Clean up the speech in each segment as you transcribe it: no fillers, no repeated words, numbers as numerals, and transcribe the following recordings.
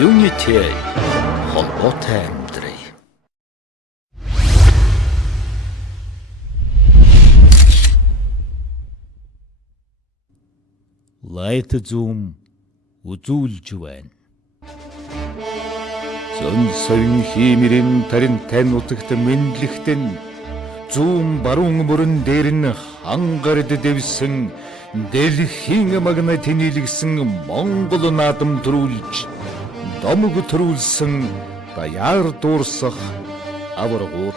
Unity холбоотой амьдрий. Light Zoom үзүүлж байна. Зөн соён хиймэрийн таринтай нутагт мэдлэгтэн зүүн баруун мөрөн дээр нь хангард дэвсэн дэлхийн магнит нийлгсэн Монгол наадам төрүүлж домог төрүүлсэн даяар дуурсах аваргууд.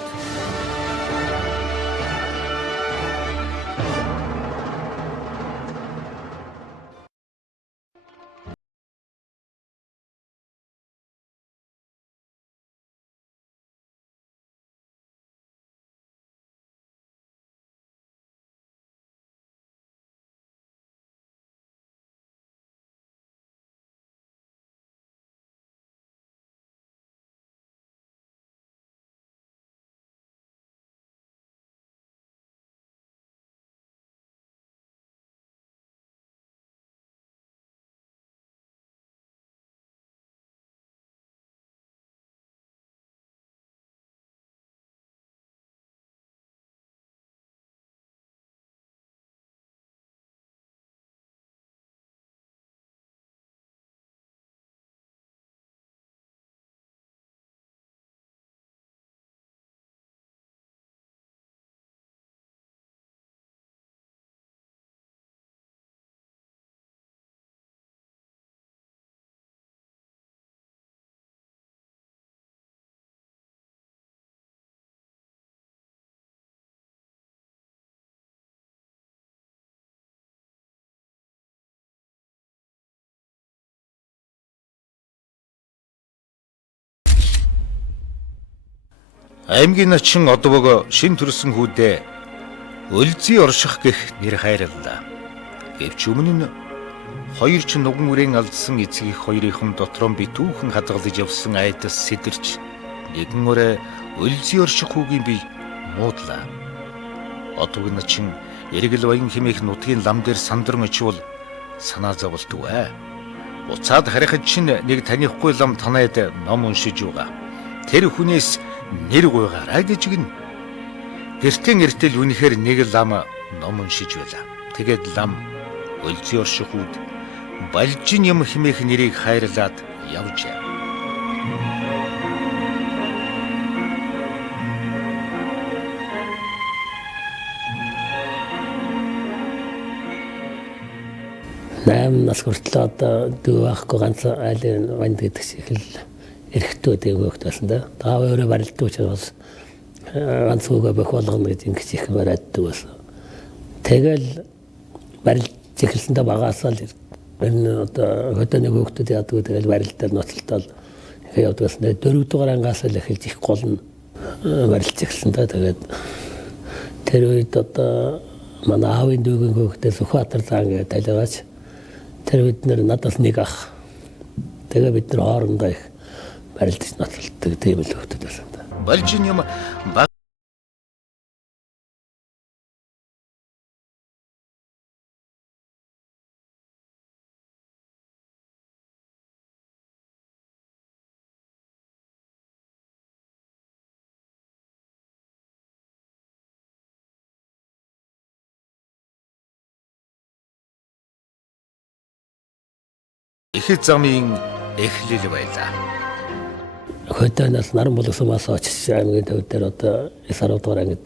Аймгийн начин одвог шин төрсөн хүүдээ Өлзий орших гэх нэр хайрлаа. Гэвч өмнө нь хоёр ч нуган үрэн алдсан эцэг их хоёрын дотроо би түүхэн хадгалж явсан айдас сэтэрч нэгэн өрөө Өлзий орших хүүгийн би муудлаа. Одвог начин эргэл баян хэмээх нутгийн лам дээр сандран очивол санаа зовлтгүй ээ. Буцаад харихад чинь нэг танихгүй лам танайд ном уншиж байгаа. Тэр хүнээс нэр гуйгаарай гэж гин. Гэртэн эртэл үнэхээр нэг лам ном уншиж байлаа. Тэгээд лам Өлзий орших үүд Балжин юм хэмээх нэрийг хайрлаад явжээ. Нам нас хүртэл одоо дүү ахгүй ганц айлын ванд гэдэг шиг л эрэхтөө дээгөөт байсан да. Та өөрөө барилддаг учраас ганц үгээ бөх болгоно гэж ингэж их бариаддаг байсан. Тэгэл барилж эхэлсэндээ багасаа л энэ одоо хөдөөний хөөгтөд яадаг тэгэл барилдаад ноцолтол их явдаг байсан. 4 дугаар ангаас л эхэлж их гол нь барилж эхэлсэндээ тэгээд тэр үед одоо манай аавын дүүгийн хөөгтөө Сүхбаатар цаан гэж талигаач тэр бид надаас нэг ах. Тэгээ бид нар хоорондоо их барилдаж ноцолдог тийм л хөөгтөд байсан да. Балжин юм их замын эхлэл байлаа. Хөдөөнөөс наран боловсроос очиж аймгийн төвд дээр одоо 10 дугаар ангид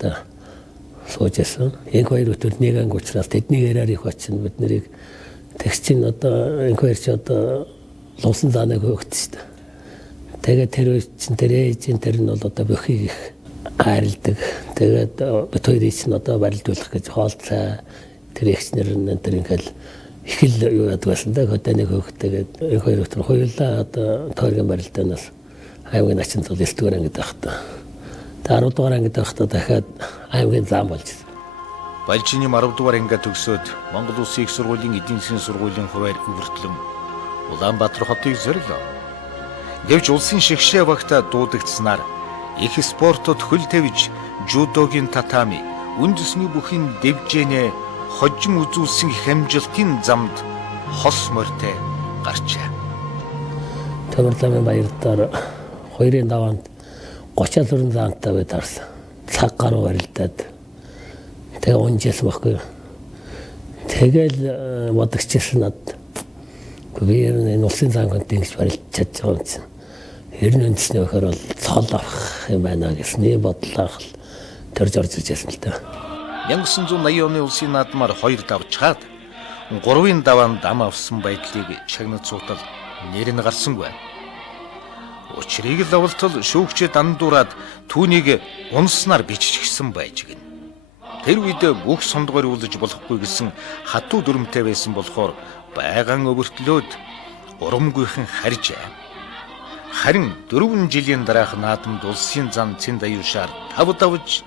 сууж байсан. Энэ хоёр өдөр нэг анги учраас тэдний яриар их очино бид нарыг тэгс чинь одоо энэ хоёр ч одоо луусан зааныг хөөгдсөн шүү дээ. Тэгээд тэр үе чинь тэр ээжийн тэр нь бол одоо бүхийг их хайрладаг. Тэгээд бид хоёрыг чинь одоо барилдуулах гэж хоолцоо тэр ихснэр нь тэр ингээл их л юу яадаг байсан да. Хөдөөний хөөгтэйгээд энэ хоёр өдөр хоёулаа одоо тойргийн барилдаанаас аймгийн начин цол 9 дугаар ангид байхдаа. Тэгээд 10 дугаар ангид байхдаа дахиад аймгийн зам болж ирсэн. Балжин юм 10 дугаар ангид төгсөөд Монгол Улсын их сургуулийн эдийн засгийн сургуулийн хуваар өвөртлөн Улаанбаатар хотыг зорилоо. Гэвч улсын шигшээ багта дуудагдсанаар их спортод хөл тавьж жудогийн татами үндэсний бүхин дэвжэнэ хожим үзүүлсэн хэмжилтийн замд хос морьтой гарчээ. Төмөрламын баяртаар 2-ын даваанд 30 хүрэн заантаа бид харсан. Цаг гаруй барилдаад тэгээ унжсэн байхгүй. Тэгэл бодогчсэн над би энэ улсын заанханд ингэж барилдаж чадж байгаа юм чинь. Ер нь үндэсний өгөхөр бол цол авах юм байна гэсний бодлоо төрж орж иржсэн л дээ. 1980 оны улсын наадмаар 2 давж чаад 3-ын даваанд ам авсан байдлыг шагнад суутал нэр нь гарсангүй. Учрыг л авалтал шүүгчэд андуураад түүнийг унснаар биччихсэн байж гин. Тэр үед бүх сондгоор үлдэж болохгүй гэсэн хатуу дүрмтэй байсан болохоор байгаан өвөртлөөд урамгүйхэн харжээ. Харин 4 жилийн дараах наадамд улсын зан цэнд аюушаар 5 давж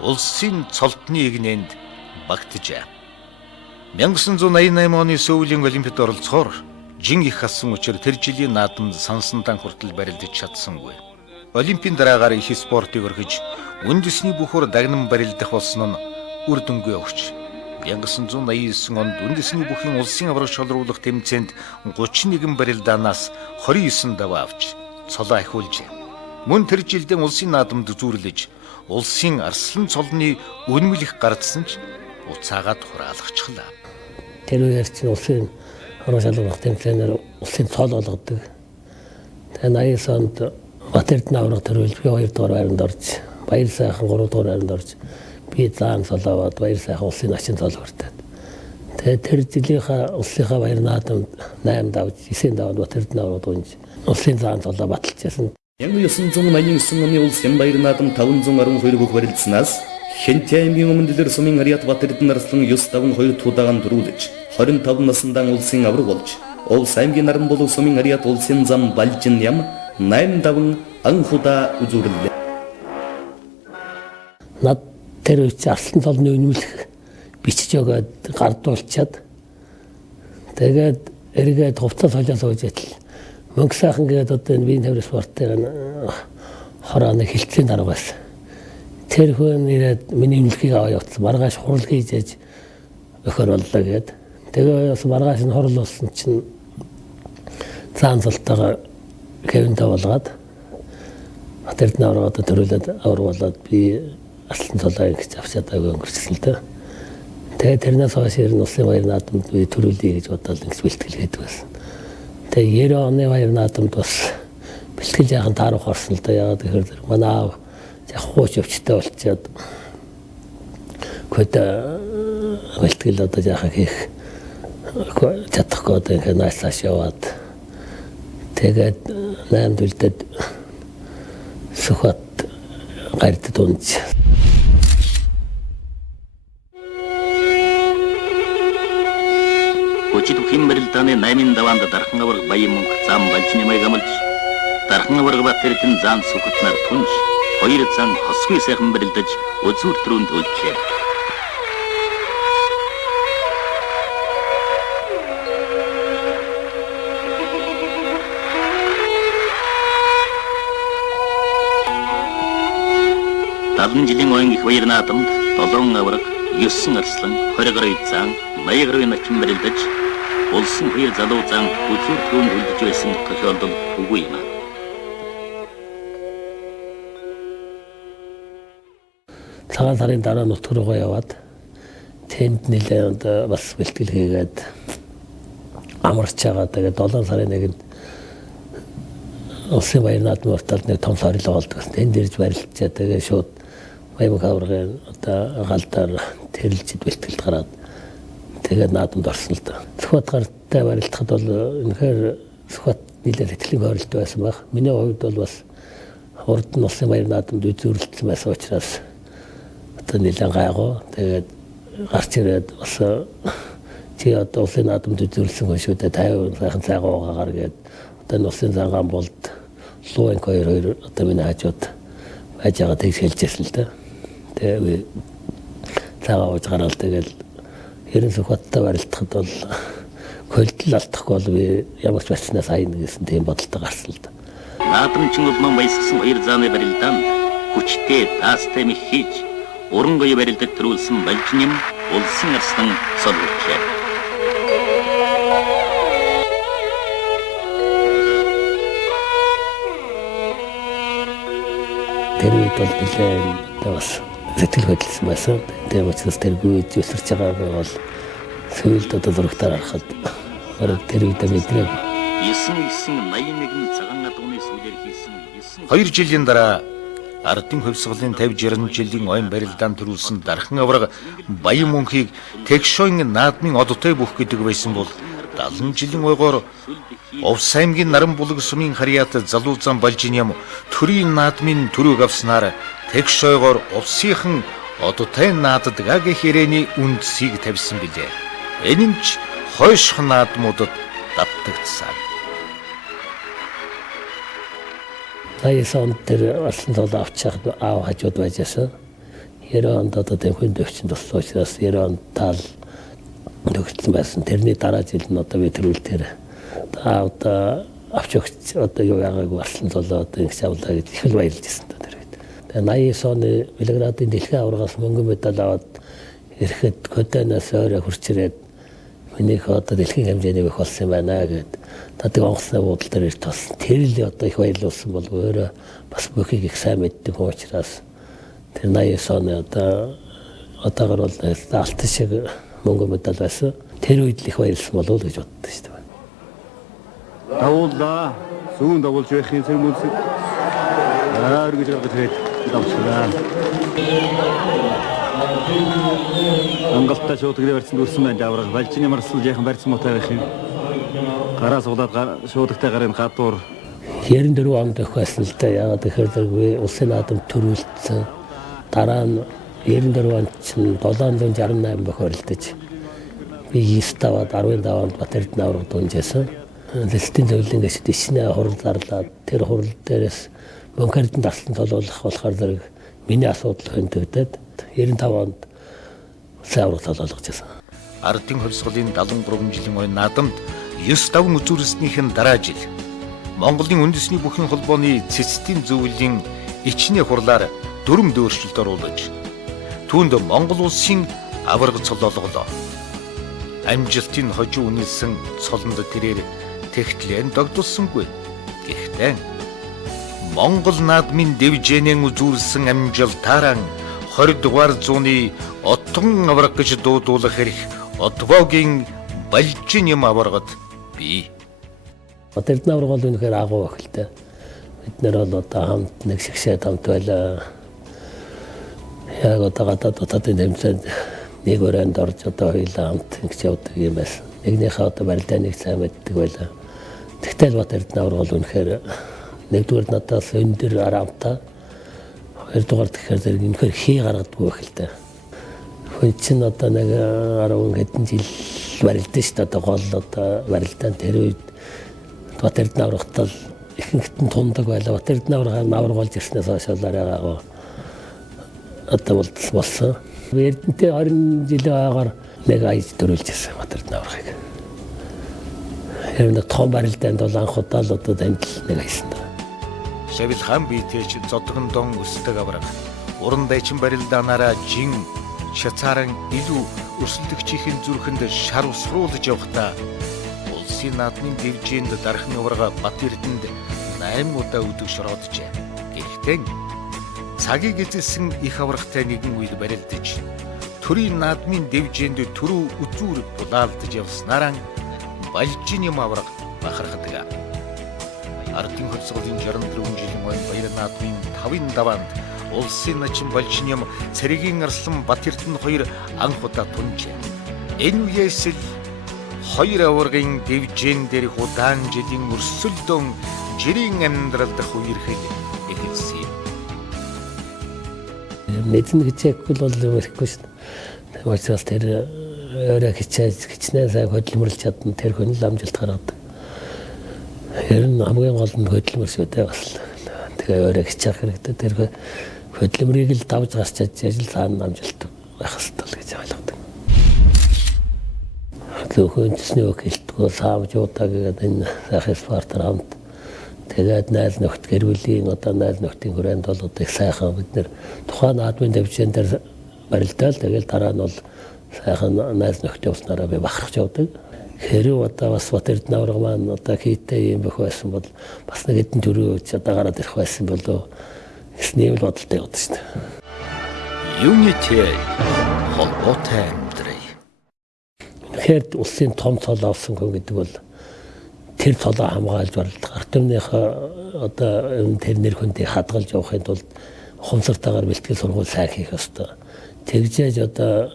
улсын цолтны игнэнд багтжээ. 1988 оны Сөүлийн Олимпиад оролцохоор жин их хасан учраас тэр жилийн наадамд Сансандан хүртэл барилдаж чадсангүй. Олимпийн дараагаар их спортыг орхиж үндэсний бүхөр дагнан барилдах болсон нь үр дүнгүй өгч 1989 онд үндэсний бүхийн улсын авраг шалруулах тэмцээнд 31 барилдаанаас 29 даваа авч цолоо ахиулжээ. Мөн тэр жилдээ улсын наадамд зүүрлэж улсын арслан цолны үнэмлэх гардсан ч уцаагаад хураалгачихлаа. Тэр үеэр чинь улсын авраг шалруулах тэмцээнээр улсын цол болгодог. Тэгээ 89 онд Батэрдэн авраг төрүүлж би 2 дугаар байранд орж, Баяр сайхан 3 дугаар байранд орж би заан цолоовод Баяр сайхан улсын начин цол хүртээд. Тэгээ тэр жилийнхаа улсынхаа баяр наадамд 8 давж 9 давд Батэрдэн аврагд унж улсын заан цолоо баталчихсан. 1989 оны улсын баяр наадам 512 бүх барилдсанаас Хэнтэй аймгийн өмнө дэлгэр сумын Ариат Батэрдэн арслан 9 даван 2 туудагаан дөрүүлж 25 насндаа улсын авраг болж Овс аймгийн наран болов сумын Ариат улсын зам Балжин ям 8 даван анхудаа үзүүрлээ. Над тэр үеч арслан цолны үнэмлэх бичиж өгөөд гардуулчаад тэгээд эргээд хувцас солиос уужэтэл мөнгө сайхан гээд одоо энэ биеийн тавир спортын хороны хилцээний дарга байсан. Тэр хүн ирээд миний үнэлэхийг аваа явуулсан. Маргааш хурал хийж ээж өхөр боллоо гээд. Тэгээ бас маргааш нь хурал болсон чинь цаан цолтойгоо хэвэнтэй болгоод Батэрдэн аврагад төрүүлээд авраг болоод би арслан цолоо ингэж авчаадаг өнгөрсөн л дээ. Тэгээ тэрнээс хойш ер нь улсын баяр наадамд би төрүүлье гэж бодоод ингэж бэлтгэл хийдэг байсан. Тэгээ 90 оны баяр наадамд бас бэлтгэл яахан таарах орсон л да. Яагаад гэхээр манай аав хууч өвчтэй болчиход көд бэлтгэл одоо яахан хийх чадахгүй одоо ингэ наасааш яваад тэгээд 8 төлдөд сухат гардд унж Өчид химбэрэлдэний 8 даваанд дархан авраг баян мөнгө зам Балжины маяг амлж дархан авраг Батэрдэн зам сухатнаар түнж 2 зам хосгүй сайхан бэрэлдэж үзүүр төрөнд үлджээ. Талын жилийн оюун их баяр наадамд 7 авраг 9 арслан 20 гаруй зам 80 гаруй начин бэрэлдэж улсын 2 залуу зам үзүүр төрөнд үлдэж байсан тохиолдол үгүй юм. Цагаан сарын дараа нутг руугаа яваад тэнд нэлээд бас бэлтгэл хийгээд амарч байгаа. Тэгээд 7 сарын 1-нд улсын баяр наадмын урталд нэг том сорилго болдог. Тэнд ирж барилдчаа тэгээд шууд баян хаврын одоо галдаар тэрэлжид бэлтгэлд гараад тэгээд наадамд орсон л да. Сүхбат гартай барилдахад бол үнэхээр Сүхбат нэлээд хэтгэлийн хойролт байсан баг. Миний хувьд бол бас урд нь улсын баяр наадамд үзүүрлэлсэн байсан учраас одоо нэлээд гайгүй. Тэгээд гарч ирээд бас чи одоо улсын наадамд үзүүрлсэн хүн шүү дээ 50 сайхан цайгуугаар гээд одоо улсын цагаан болд луун хоёр одоо миний хажууд байж байгаа тэгж хэлжсэн л да. Тэгээд цагаан ууж гараад тэгээд ерөн Сүхбаттай барилдахад бол хөлдөл алдахгүй бол би ямар ч байцнаас айна гэсэн тийм бодолтой гарсан л да. Наадамчин улман баясгсан 2 зааны барилдаанд хүчтэй таастай мэх хийж уран гоё барилдад төрүүлсэн Балжин юм улсын арслан цол хүртлээ. тэр үед бол нэлээд одоо бас сэтгэл хөдлөсөн байсан. Тэгээд учраас тэр үед өсөрч байгааг бол сүүлд одоо зурагтаар харахад тэр үед мэдрээ. 981 цагаан адууны сүүлээр хийсэн 2 жилийн дараа ардын хувьсгалын 50-60 жилийн ойн барилдаан төрүүлсэн дархан авраг Баян мөнхийг Тэгшойн наадмын одтой бүх гэдэг байсан бол 70 жилийн ойгоор Овс аймгийн Наранбулаг сумын харьяат залуу зам Балжин ям төрийн наадмын төрөг авснаар Тэгшойгоор Овсынхан одтой наадад аг хэрэний үндсийг тавьсан билээ. Энэ нь ч хойшх наадмуудад давтагдсан. 80 онд тэр алсан цол авчих аав хажууд байжсэн. 90 онд одоо тэмхэн төвчин туслаа учраас 90 онд тал төгссөн байсан. Тэрний дараа жил нь одоо би тэр үлдээр одоо авч өгч одоо юу яагааг алсан цол одоо ингэж авлаа гэж их л баярлж байсан та тэр үед. Тэгээ 89 оны Белградын дэлхийн аваргаас мөнгөн медаль аваад ирэхэд Коданаас өөрөө хурц ирээд минийх одоо дэлхийн хэмжээний их болсон юм байна гэд тадаг онгоцны буудал дээр ирт болсон. Тэр л одоо их баярлуулсан бол өөрөө бас бүхийг их сайн мэддэг учраас тэр 89 оны одоогор бол алтан шиг мөнгөн медаль байсан. Тэр үед л их баярлсан болов уу гэж боддоо шүү дээ. Давуулаа сүүн давуулж байхын зэрэг мүлсэг гэж гаргаж давчлаа. Ангалтай шууд гэрээ барьсан дүрсэн байна авраг Балжин ямарсал яхан барьсан мотой байх юм. Гараа суглаад шуудагтай гарын гадуур 94 онд их байсан л да. Яагаад гэхээр улсын наадам төрүүлсэн. Дараа нь 94 онд чинь 768 бох орилдож би 9 таваад 15 онд Батэрд авраг дунжсэн. Дэлтийн зөвлөлийн гишүүд ичнээ хурал зарлаад тэр хурал дээрээс мөнхөрдөнд дарсан толуулах болохоор зэрэг миний асуудал хөндөгдөд 95 онд саврал толуулгаж байсан. Ардын хувьсгалын 73 жилийн ойн наадамд 9 даван үзүүлснийхэн дараа жил Монголын үндэсний бүхэн холбооны цэцтийн зөвлөлийн ичнээ хурлаар дүрм дөөрчлөлт оруулж түүнд Монгол улсын аварга цолоолголоо. Амжилтын хожуу үнэлсэн цолонд тэрээр тэгтлэн догдулсангүй. Гэхдээ Монгол наадмын дэвжэнэн үзүүлсэн амжилтаараа 20 дугаар зууны Оттон авраг гэж дуудуулах хэрэг Отвогийн Балжин юм аваргад бий. Батэрд авраг бол үнэхээр агуу байх л дээ. Бид нэр бол одоо хамт нэг шигшээд хамт байлаа. Яг одоо гадаад дотоодын тэмцээнд нэг өрөөнд орж одоо хоёулаа хамт ингэж явдаг юм байсан. Нэгнийхээ одоо барилдааныг сайн мэддэг байлаа. Тэгтэл Батэрд авраг бол үнэхээр нэгдүгээр надаас өндөр арамтай, хоёрдугаар тэгэхээр зэрэг үнэхээр хий гаргадаггүй байх л дээ. Хүн чинь одоо нэг 10 хэдэн жил барилдсан шүү дээ. Одоо гол одоо барилдаан тэр үед Батэрд аврагтал ихэнхт нь тундаг байлаа. Батэрд авраг болж ирснээс хойш арайгаа одоо болсон. Эрдэнэтэй 20 жилийн хойгоор нэг аяж төрүүлж ирсэн Батэрд аврагыг. Хэрвээ том барилдаанд бол анх удаа л одоо дамжил нэг хайсан даа. Шавил хаан биетэйч зодгон дон өсдөг авраг уран дайчин барилдаанаараа жин шацааран илүү өрсөлдөгчийн зүрхэнд шар усруулж явхдаа улсын наадмын дэвжээнд дархан аврага Бат Эрдэнд 8 удаа өдөг шорооджээ. Гэхдээ цагийг эзэлсэн их аврагтай нэгэн үед барилдаж төрийн наадмын дэвжээнд төрөө үзүүр булаалдаж явснараа Балжин юм авраг бахархдаг. Ардын хувьсгалын 64 жилийн ойн баяр наадмын 5-ын даваанд улсын начин Балжин юм цэрэгийн арслан Бат Эрдэнэ хоёр анх удаа тунжээ. Энэ үеэс л хоёр аваргын дэвжээн дээрх удаан жилийн өрсөлдөөн жирийн амьдралд үерхэл эхэлсэн. Мэднэ гэжээхгүй бол ирэхгүй шүү дээ. Учраас тэр өөрөө хичнээн сайн хөдөлмөрлж чадна тэр хүн л амжилт гаргадаг. Тэр нь хамгийн гол нь хөдөлмөр шүү дээ бас. Тэгээ өөрөө хичээх хэрэгтэй. Тэр хөдөлмөрийг л давж гарч ажил цаана амжилт байх хэрэгтэй гэж ойлгодог. Хөнцний өгөлтгөө саамж удаа гэдэг энэ сайхан спортоор хамт тэгээд найл нөхд гэр бүлийн одоо найл нөхдийн хүрээнд бол одоо их сайхан бид нэр тухайн наадмын дэвжээн дээр барилдаал тэгэл дараа нь бол сайхан найл нөхдийн уснараа би бахархаж явдаг. Хэрэг одоо бас Бат Эрдэнэ авраг маань одоо хийтэй юм байх байсан бол бас нэг хэдэн төрөө одоо гараад ирэх байсан болоо гэсэн ийм л бодолтой явдаг шүү дээ. Юунитэй холбоотой амьдрий. Тэгэхээр улсын том цол авсан хүн гэдэг бол тэр цолоо хамгаалж барилдах ард түмнийхээ одоо тэр нэр хүндийг хадгалж явахын тулд ухамсартайгаар бэлтгэл сургууль сайн хийх ёстой. Тэгжээж одоо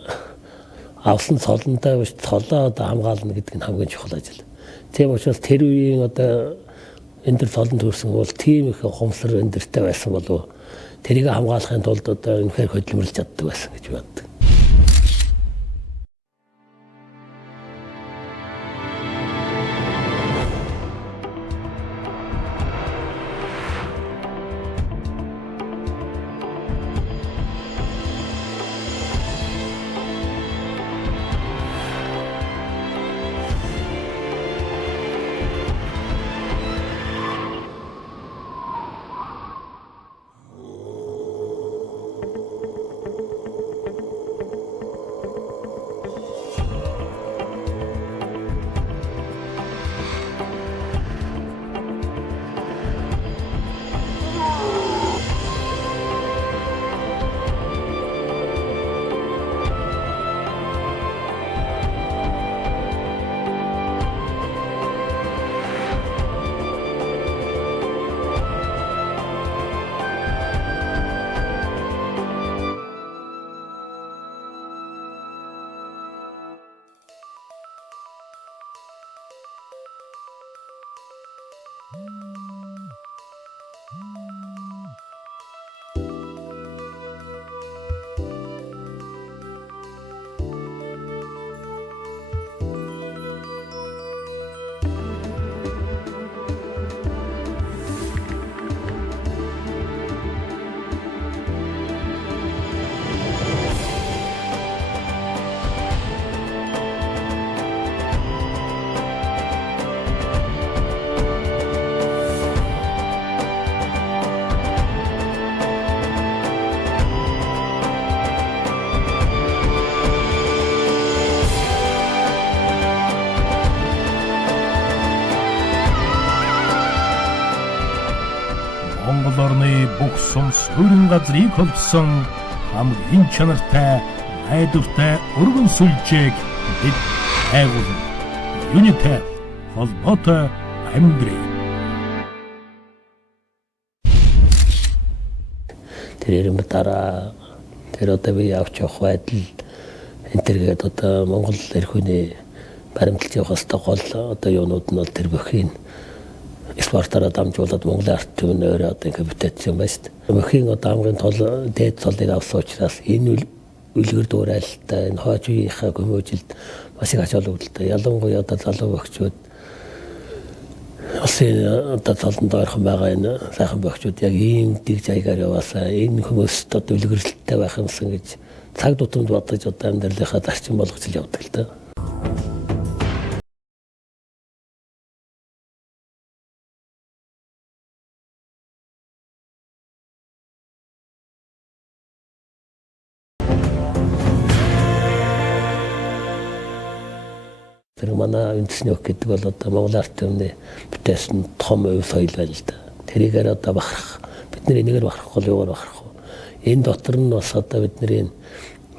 авсан цолондоо биш цолоо одоо хамгаална гэдэг нь хамгийн чухал ажил. Тийм учраас тэр үеийн одоо энэ төр цолон төрсөн бол тийм их ухамсар өндөртэй байсан болов тэрийг хамгаалахын тулд одоо үнэхээр хөдөлмөрлж чаддаг байсан гэж боддог. Монгол орны бүх сум суурин газрыг холбосон хамгийн чанартай найдвартай өргөн сүлжээг бид хайгуулна. Юунитэй холбоотой амьдрий. Тэр юм дараа тэр одоо би явж явах байдал энэ төргээд одоо Монгол эрх хүний баримталж явах хэвээр гол одоо юунууд нь бол тэр бүхийг спортоор дамжуулаад Монголын ард түмний өөрөө одоо ингэ бүтээсэн байна шүү дээ. Бүхийг одоо хамгийн тол дээд цолыг авсан учраас энэ үлгэр дуурайлалтай энэ хойч үеийнхээ хүмүүжилд маш их ач холбогдолтой. Ялангуяа одоо залуу бохичууд улсын одоо цолонд ойрхон байгаа энэ сайхан бохичууд яг ийм дэг зайгаар яваасаа энэ хүмүүст одоо үлгэрлэлттэй байх юмсан гэж цаг тутамд бодож одоо амьдралынхаа зарчим болгож явдаг л да. Тэр манай үндэсний өх гэдэг бол одоо Монгол ард түмний бүтээсэн том өв соёл байна л да. Тэрийгээр одоо бахарах бид нар энэгээр бахарахгүй юугаар бахарах вэ? Энэ дотор нь бас одоо бидний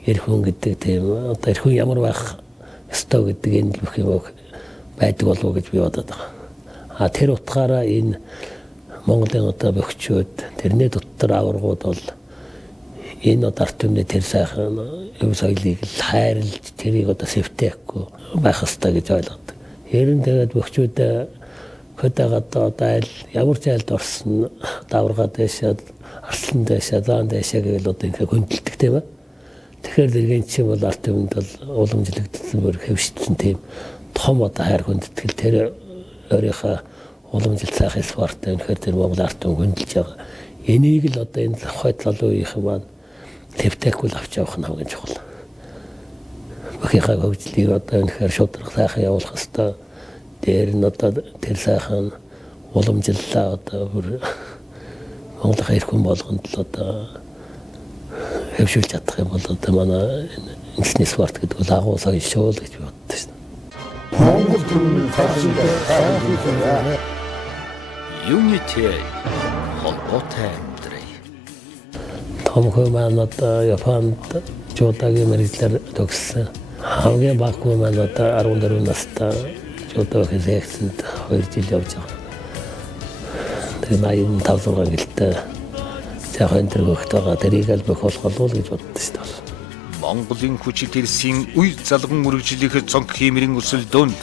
эрх хүн гэдэг тийм одоо эрх хүн ямар байх ёстой гэдэг энэ бүх юм байдаг болов уу гэж би бодоод байгаа. А тэр утгаараа энэ Монголын одоо бохичууд тэрний дотор аваргууд бол энэ одоо ард түмний тэр сайхан өв соёлыг хайрлж тэрийг одоо сэвтээхгүй байх ёстой гэж ойлгодог. Ерөн тэгээд бөхчүүд хөдөөгд одоо айл ямар ч айлд орсон давргаад дэшаад арслан дэшаа заан дэшаа гэвэл одоо ингээ хөндлөлдөг тийм ээ. Тэгэхээр зэргийн чинь бол ард түмэнд бол уламжлагдсан бүр хэвшдсэн тийм том одоо хайр хүндэтгэл тэр өөрийнхөө уламжилт сайхан спорттой өнөхөр тэр Монгол ард түмэн хөндлөж байгаа. Энийг л одоо энэ хойд залуу үеийнхэн маань тэвтэхгүй л авч явах нь хамгийн чухал. Бүхийнхээ хөгжлийг одоо үнэхээр шударга сайхан явуулах хэвээр дээр нь одоо тэр сайхан уламжлалаа одоо бүр Монголын эрх хүн болгонд л одоо хөвшүүлж чадах юм бол одоо манай үндэсний спорт гэдэг бол агуу соёл шүү л гэж боддог шин. Монгол төрийн цаашдаа сайн хийх Юунитэй холбоотой амьдрий. том хөө маань одоо Японд жуудагийн мэргэжлэр төгссөн. Хамгийн баггүй маань одоо 14 настай жуудагийн секцэнд 2 жил явж байгаа. Тэгээ 85 гэлтэй заахан тэр хөхт байгаа. Тэрийг аль бөх болгоол гэж боддоо шүү дээ. Монголын хүчит ирсийн үе залган үргэлжлэх цонх хиймэрийн өсөл дөөнд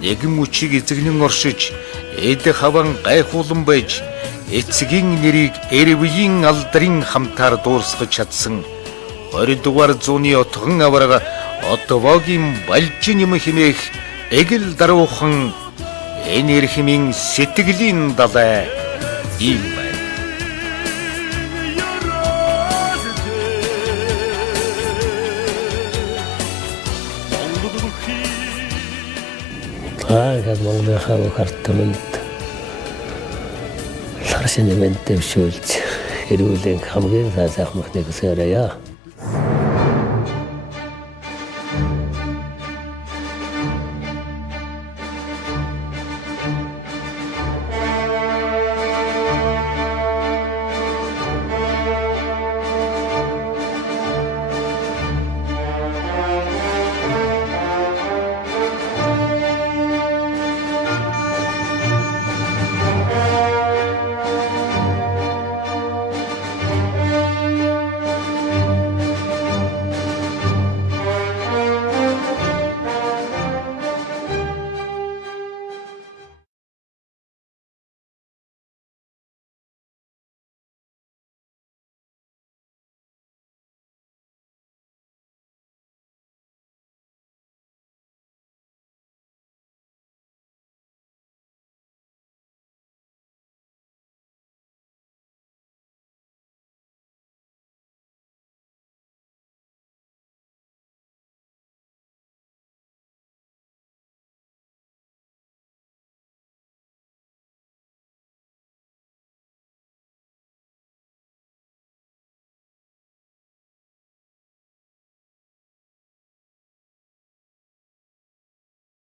нэгэн мөчийг эзэгнэн оршиж эд хаван гайхуулан байж эцгийн нэрийг эрвийн алдрын хамтаар дуурсгаж чадсан 20 дугаар зууны отгон аварга Одовогийн балжин юм химээх эгэл даруухан энерхимийн сэтгэлийн далай ийм байна. Ингээд Монголын хавь хартманд ларшин ивент дэвшүүлж эрүүлэн хамгийн сайхан мөхнийг өсөөрэй.